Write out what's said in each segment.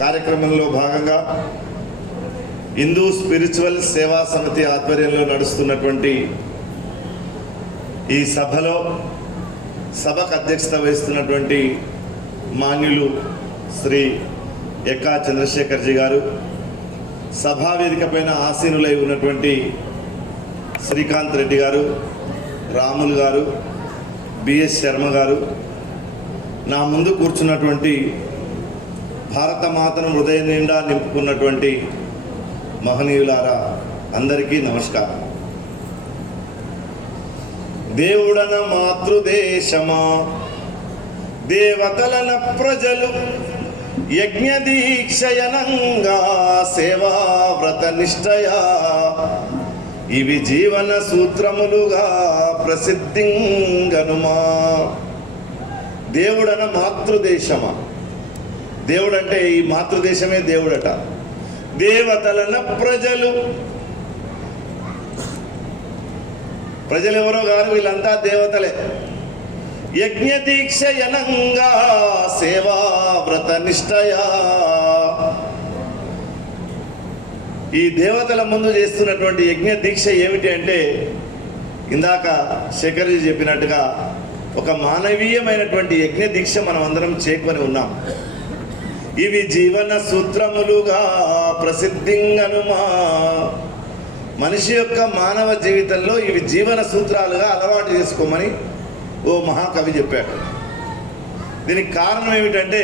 కార్యక్రమంలో భాగంగా హిందూ స్పిరిచువల్ సేవా సమితి ఆధ్వర్యంలో నడుస్తున్నటువంటి ఈ సభలో సభకు అధ్యక్షత వహిస్తున్నటువంటి మాన్యులు శ్రీ ఎక్కా చంద్రశేఖర్జీ గారు, సభా వేదిక పైన ఆసీనులై ఉన్నటువంటి శ్రీకాంత్ రెడ్డి గారు, రాములు గారు, బిఎస్ శర్మ గారు, నా ముందు కూర్చున్నటువంటి భారతమాతను హృదయం నిండా నింపుకున్నటువంటి మహనీయులారా, అందరికీ నమస్కారం. దేవుడన మాతృదేశమా, దేవతలన ప్రజలు, యజ్ఞదీక్షయనంగా సేవావ్రత నిష్టయా, ఇవి జీవన సూత్రములుగా ప్రసిద్ధింగనుమా. దేవుడన మాతృదేశమా, దేవుడంటే ఈ మాతృదేశమే దేవుడట. దేవతలన ప్రజలు, ప్రజలెవరో గారు, వీళ్ళంతా దేవతలే. యజ్ఞదీక్షయనంగా సేవావ్రత నిష్టయా, ఈ దేవతల ముందు చేస్తున్నటువంటి యజ్ఞ దీక్ష ఏమిటి అంటే, ఇందాక శేఖర్జీ చెప్పినట్టుగా ఒక మానవీయమైనటువంటి యజ్ఞ దీక్ష మనం అందరం చేకొని ఉన్నాం. ఇవి జీవన సూత్రములుగా ప్రసిద్ధింగనుమా. మనిషి యొక్క మానవ జీవితంలో ఇవి జీవన సూత్రాలుగా అలవాటు చేసుకోమని ఓ మహాకవి చెప్పాడు. దీనికి కారణం ఏమిటంటే,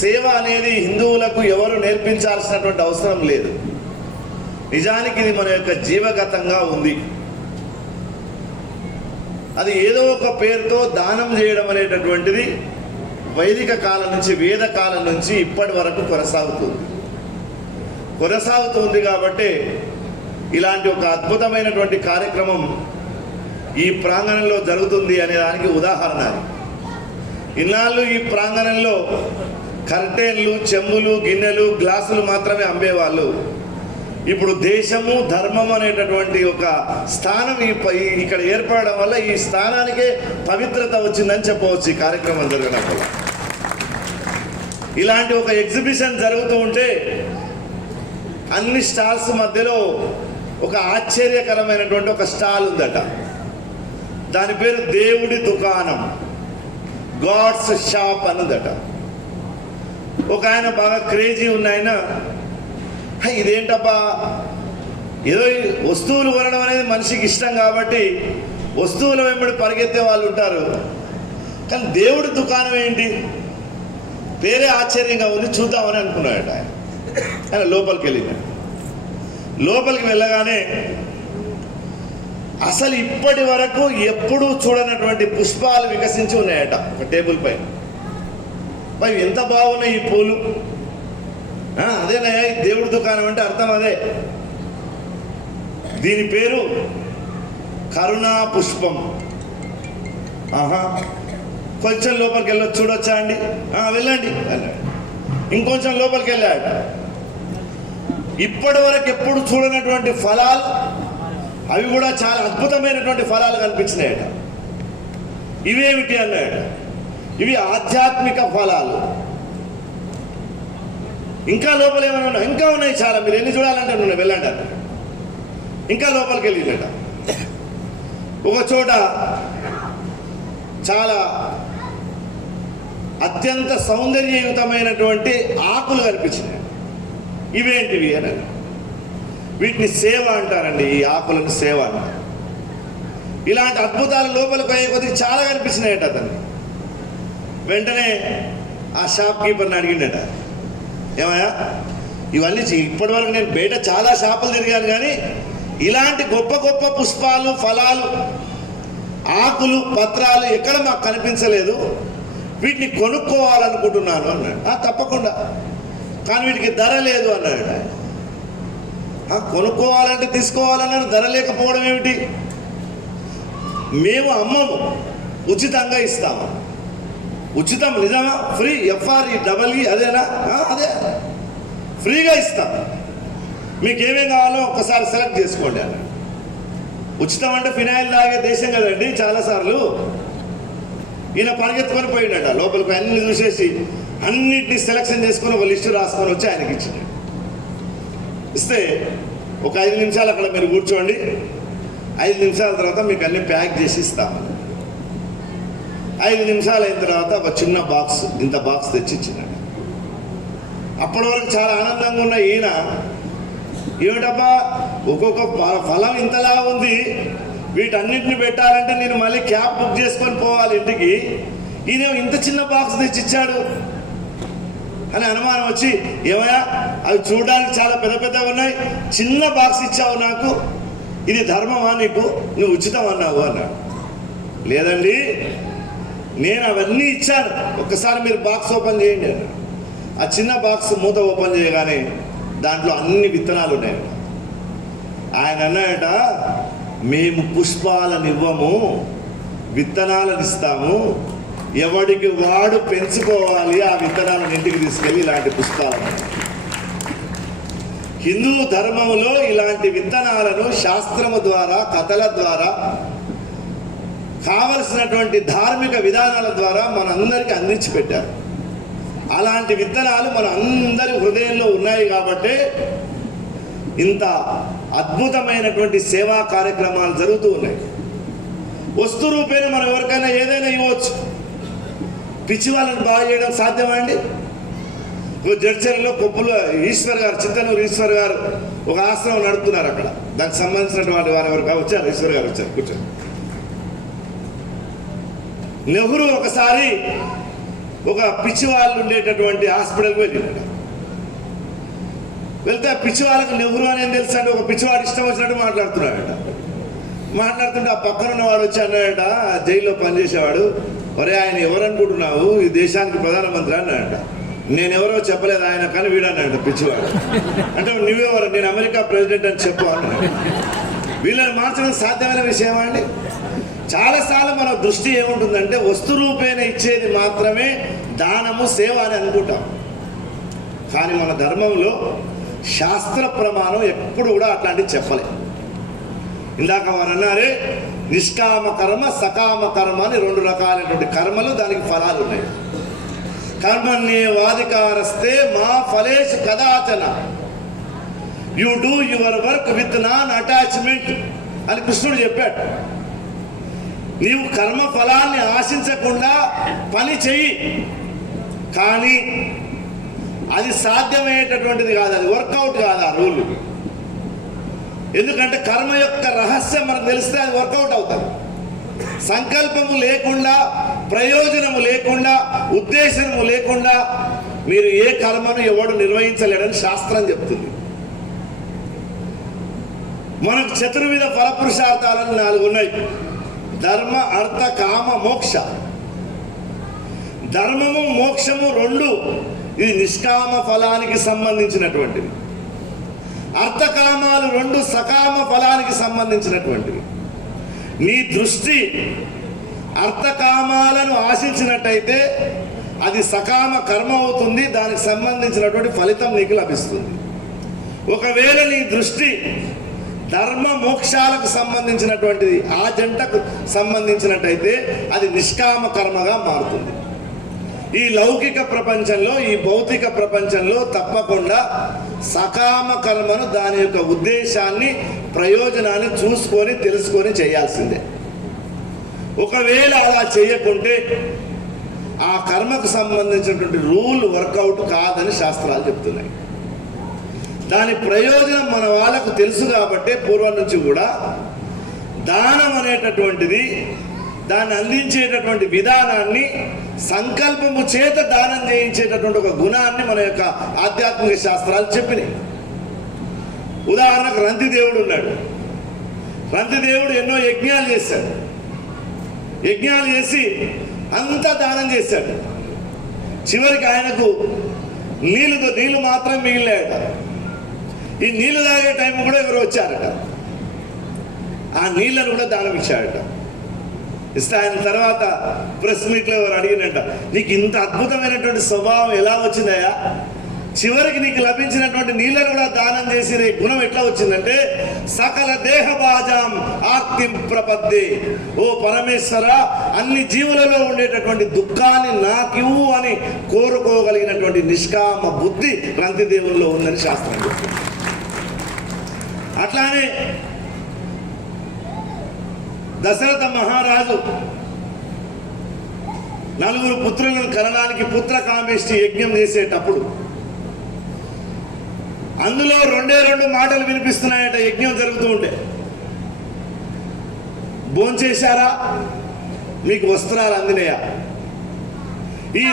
సేవ అనేది హిందువులకు ఎవరు నేర్పించాల్సినటువంటి అవసరం లేదు. నిజానికి ఇది మన యొక్క జీవగతంగా ఉంది. అది ఏదో ఒక పేరుతో దానం చేయడం అనేటటువంటిది వైదిక కాలం నుంచి, వేద కాలం నుంచి ఇప్పటి వరకు కొనసాగుతుంది కాబట్టి ఇలాంటి ఒక అద్భుతమైనటువంటి కార్యక్రమం ఈ ప్రాంగణంలో జరుగుతుంది అనే దానికి ఉదాహరణ. ఇన్నాళ్ళు ఈ ప్రాంగణంలో కర్టెన్లు, చెంబులు, గిన్నెలు, గ్లాసులు మాత్రమే అమ్మేవాళ్ళు. ఇప్పుడు దేశము, ధర్మం అనేటటువంటి ఒక స్థానం ఇక్కడ ఏర్పడడం వల్ల ఈ స్థానానికే పవిత్రత వచ్చిందని చెప్పవచ్చు. ఈ కార్యక్రమం జరగడం వల్ల ఇలాంటి ఒక ఎగ్జిబిషన్ జరుగుతూ ఉంటే అన్ని స్టాల్స్ మధ్యలో ఒక ఆశ్చర్యకరమైనటువంటి ఒక స్టాల్ ఉందట. దాని పేరు దేవుడి దుకాణం, గాడ్స్ షాప్ అనుందట. ఒక ఆయన బాగా క్రేజీ ఉన్నాయన, ఇదేంటబ్బా, ఏదో వస్తువులు కొనడం అనేది మనిషికి ఇష్టం కాబట్టి వస్తువుల వెంబడి పరిగెత్తే వాళ్ళు ఉంటారు, కానీ దేవుడి దుకాణం ఏంటి, పేరే ఆశ్చర్యంగా ఉంది, చూద్దామని అనుకున్నాడట. ఆయన లోపలికి వెళ్ళినాడు. లోపలికి వెళ్ళగానే అసలు ఇప్పటి వరకు ఎప్పుడూ చూడనటువంటి పుష్పాలు వికసించి ఉన్నాయట ఒక టేబుల్ పైన. మరి ఎంత బాగున్నాయి ఈ పూలు, అదేనయ్యా ఈ దేవుడి దుకాణం అంటే అర్థం అదే. దీని పేరు కరుణా పుష్పం. కొంచెం లోపలికి వెళ్ళొచ్చు, చూడొచ్చా అండి? వెళ్ళండి అన్నాడు. ఇంకొంచెం లోపలికి వెళ్ళాడు. ఇప్పటి వరకు ఎప్పుడు చూడనటువంటి ఫలాలు, అవి కూడా చాలా అద్భుతమైనటువంటి ఫలాలు కనిపించినాయట. ఇవేమిటి అన్నాడు. ఇవి ఆధ్యాత్మిక ఫలాలు. ఇంకా లోపల ఏమైనా ఉన్నాయి? ఇంకా ఉన్నాయి చాలా, మీరు ఎన్ని చూడాలంటే నువ్వు వెళ్ళండి అన్న. ఇంకా లోపలికి వెళ్ళినట. ఒక చోట చాలా అత్యంత సౌందర్యయుతమైనటువంటి ఆకులు కనిపించినాయి. ఇవేంటివి అని, వీటిని సేవ అంటారండి. ఈ ఆకులను సేవ అంటారు. ఇలాంటి అద్భుతాలు లోపలికి పోయే కొద్దిగా చాలా కనిపించినాయట అతను. వెంటనే ఆ షాప్ కీపర్ని అడిగిండట, ఏమయ్యా ఇవన్నీ ఇప్పటి వరకు నేను బయట చాలా షాపులు తిరిగాను, కానీ ఇలాంటి గొప్ప గొప్ప పుష్పాలు, ఫలాలు, ఆకులు, పత్రాలు ఎక్కడ మాకు కనిపించలేదు, వీటిని కొనుక్కోవాలనుకుంటున్నాను అన్నాడు. తప్పకుండా, కానీ వీటికి ధర లేదు అన్నాడు. కొనుక్కోవాలంటే తీసుకోవాలన్నాడు, ధర లేకపోవడం ఏమిటి? మేము అమ్మము, ఉచితంగా ఇస్తాము. ఉచితం నిజమా? ఫ్రీ, FREEE అదేనా? అదే, ఫ్రీగా ఇస్తాం. మీకు ఏమేం కావాలో ఒక్కసారి సెలెక్ట్ చేసుకోండి అన్నాడు. ఉచితం అంటే ఫినాయిల్ తాగే దేశం కదండి చాలాసార్లు. ఈయన పరిగెత్తుకొని పోయినట లోపలికి, అన్ని చూసేసి అన్నిటినీ సెలక్షన్ చేసుకొని ఒక లిస్టు రాసుకొని వచ్చి ఆయనకి ఇచ్చింది. ఇస్తే ఒక 5 నిమిషాలు అక్కడ మీరు కూర్చోండి, 5 నిమిషాల తర్వాత మీకు అన్ని ప్యాక్ చేసి ఇస్తాము. 5 నిమిషాలు అయిన తర్వాత ఒక చిన్న బాక్స్, ఇంత బాక్స్ తెచ్చి ఇచ్చినాడు. అప్పటి వరకు చాలా ఆనందంగా ఉన్న ఈయన, ఏమిటబ్బా ఒక్కొక్క ఫలం ఇంతలా ఉంది, వీటన్నిటిని పెట్టాలంటే నేను మళ్ళీ క్యాబ్ బుక్ చేసుకొని పోవాలి ఇంటికి, ఈయన ఇంత చిన్న బాక్స్ తెచ్చి ఇచ్చాడు అని అనుమానం వచ్చి, ఏమయ్యా అవి చూడడానికి చాలా పెద్ద పెద్దగా ఉన్నాయి, చిన్న బాక్స్ ఇచ్చావు నాకు, ఇది ధర్మమా నీకు, నువ్వు ఉచితం అన్నావు అన్నాడు. లేదండి, నేను అవన్నీ ఇచ్చాను, ఒక్కసారి మీరు బాక్స్ ఓపెన్ చేయండి అన్నాడు. ఆ చిన్న బాక్స్ మూత ఓపెన్ చేయగానే దాంట్లో అన్ని విత్తనాలు ఉన్నాయి. ఆయన అన్నాడట, మేము పుష్పాలను ఇవ్వము, విత్తనాలను ఇస్తాము, ఎవడికి వాడు పెంచుకోవాలి ఆ విత్తనాలను ఇంటికి తీసుకెళ్ళి ఇలాంటి పుష్పాలను. హిందూ ధర్మములో ఇలాంటి విత్తనాలను శాస్త్రము ద్వారా, కథల ద్వారా, కావలసినటువంటి ధార్మిక విధానాల ద్వారా మనందరికీ అందించి పెట్టారు. అలాంటి విత్తనాలు మన అందరి హృదయంలో ఉన్నాయి కాబట్టి ఇంత అద్భుతమైనటువంటి సేవా కార్యక్రమాలు జరుగుతూ ఉన్నాయి. వస్తు రూపేణ మనం ఎవరికైనా ఏదైనా ఇవ్వచ్చు. పిచ్చి వాళ్ళని బాగు చేయడం సాధ్యమా అండి? జడ్చర్లో కొప్పులు ఈశ్వర్ గారు, చింతనూరు ఈశ్వర్ గారు ఒక ఆశ్రమం నడుపుతున్నారు. అక్కడ దానికి సంబంధించినటువంటి వారు ఎవరు వచ్చారు, ఈశ్వర్ గారు వచ్చారు, కూర్చొని. నెహ్రూ ఒకసారి ఒక పిచ్చి వాళ్ళు ఉండేటటువంటి హాస్పిటల్కి వెళ్ళినాడు. వెళ్తే ఆ పిచ్చి వాళ్ళకి నెహ్రూ అని ఏం తెలుసు అంటే, ఒక పిచ్చివాడు ఇష్టం వచ్చినట్టు మాట్లాడుతున్నాడట. మాట్లాడుతుంటే ఆ పక్కన ఉన్నవాడు వచ్చి అన్నాడట, జైల్లో పనిచేసేవాడు, ఒరే ఆయన ఎవరనుకుంటున్నావు, ఈ దేశానికి ప్రధానమంత్రి అన్నాడట. నేనెవరో చెప్పలేదు ఆయన, కానీ వీడన్నాడట పిచ్చివాడు. అంటే నువ్వెవరు, నేను అమెరికా ప్రెసిడెంట్ అని చెప్పు అన్నాడు. వీళ్ళని మార్చడం సాధ్యమైన విషయమా అండి? చాలాసార్లు మన దృష్టి ఏముంటుందంటే వస్తు రూపేణ ఇచ్చేది మాత్రమే దానము, సేవ అని అనుకుంటాం. కానీ మన ధర్మంలో శాస్త్ర ప్రమాణం ఎప్పుడు కూడా అట్లాంటివి చెప్పలేదు. ఇందాక వారు అన్నారే, నిష్కామ కర్మ, సకామ కర్మ అని 2 రకాలైనటువంటి కర్మలు, దానికి ఫలాలు ఉన్నాయి. కర్మణ్యేవాధికారస్తే మా ఫలేషు కదాచన, you do your work with non attachment అని కృష్ణుడు చెప్పాడు. నీవు కర్మ ఫలాన్ని ఆశించకుండా పని చెయ్యి, కానీ అది సాధ్యమయ్యేటటువంటిది కాదు, అది వర్కౌట్ కాదు ఆ రూల్. ఎందుకంటే కర్మ యొక్క రహస్యం మనకు తెలిస్తే అది వర్కౌట్ అవుతుంది. సంకల్పము లేకుండా, ప్రయోజనము లేకుండా, ఉద్దేశము లేకుండా మీరు ఏ కర్మను ఎవడు నిర్వహించలేడని శాస్త్రం చెప్తుంది. మనకు చతుర్విధ ఫలపురుషార్థాలను 4 ఉన్నాయి. ధర్మ, అర్థ, కామ, మోక్ష. ధర్మము, మోక్షము 2 ఇది నిష్కామ ఫలానికి సంబంధించినటువంటివి. అర్థకామాలు 2 సకామ ఫలానికి సంబంధించినటువంటివి. నీ దృష్టి అర్థకామాలను ఆశించినట్టయితే అది సకామ కర్మ అవుతుంది, దానికి సంబంధించినటువంటి ఫలితం నీకు లభిస్తుంది. ఒకవేళ నీ దృష్టి ధర్మ, మోక్షాలకు సంబంధించినటువంటిది, ఆ జంటకు సంబంధించినట్టయితే అది నిష్కామ కర్మగా మారుతుంది. ఈ లౌకిక ప్రపంచంలో, ఈ భౌతిక ప్రపంచంలో తప్పకుండా సకామ కర్మను, దాని యొక్క ఉద్దేశాన్ని, ప్రయోజనాన్ని చూసుకొని తెలుసుకొని చేయాల్సిందే. ఒకవేళ అలా చేయకుంటే ఆ కర్మకు సంబంధించినటువంటి రూల్ వర్కౌట్ కాదని శాస్త్రాలు చెప్తున్నాయి. దాని ప్రయోజనం మన వాళ్ళకు తెలుసు కాబట్టి పూర్వం నుంచి కూడా దానం అనేటటువంటిది, దాన్ని అందించేటటువంటి విధానాన్ని, సంకల్పము చేత దానం చేయించేటటువంటి ఒక గుణాన్ని మన యొక్క ఆధ్యాత్మిక శాస్త్రాలు చెప్పినాయి. ఉదాహరణకు రంతిదేవుడు ఉన్నాడు. రంతిదేవుడు ఎన్నో యజ్ఞాలు చేశాడు. యజ్ఞాలు చేసి అంతా దానం చేశాడు. చివరికి ఆయనకు నీళ్లు మాత్రం మిగిలినాయట. ఈ నీళ్లు తాగే టైం కూడా ఎవరు వచ్చారట, ఆ నీళ్లను కూడా దానం ఇచ్చాడట. ఇస్తే ఆయన తర్వాత ప్రెస్ మీట్లో ఎవరు అడిగినట్ట, నీకు ఇంత అద్భుతమైనటువంటి స్వభావం ఎలా వచ్చిందయ్యా, చివరికి నీకు లభించినటువంటి నీళ్లను కూడా దానం చేసిన ఈ గుణం ఎట్లా వచ్చిందంటే సకల దేహ బాజాం ఆర్తిం ప్రపద్ది. ఓ పరమేశ్వర, అన్ని జీవులలో ఉండేటటువంటి దుఃఖాన్ని నాకివ్వు అని కోరుకోగలిగినటువంటి నిష్కామ బుద్ధి రంతిదేవుల్లో ఉందని శాస్త్రం చెప్తుంది. అట్లానే దశరథ మహారాజు నలుగురు పుత్రులను కనడానికి పుత్రకామేష్టి యజ్ఞం చేసేటప్పుడు అందులో రెండు మాటలు వినిపిస్తున్నాయట. యజ్ఞం జరుగుతూ ఉంటే, భోంచేశారా, మీకు వస్త్రాలు అందినయా? ఈ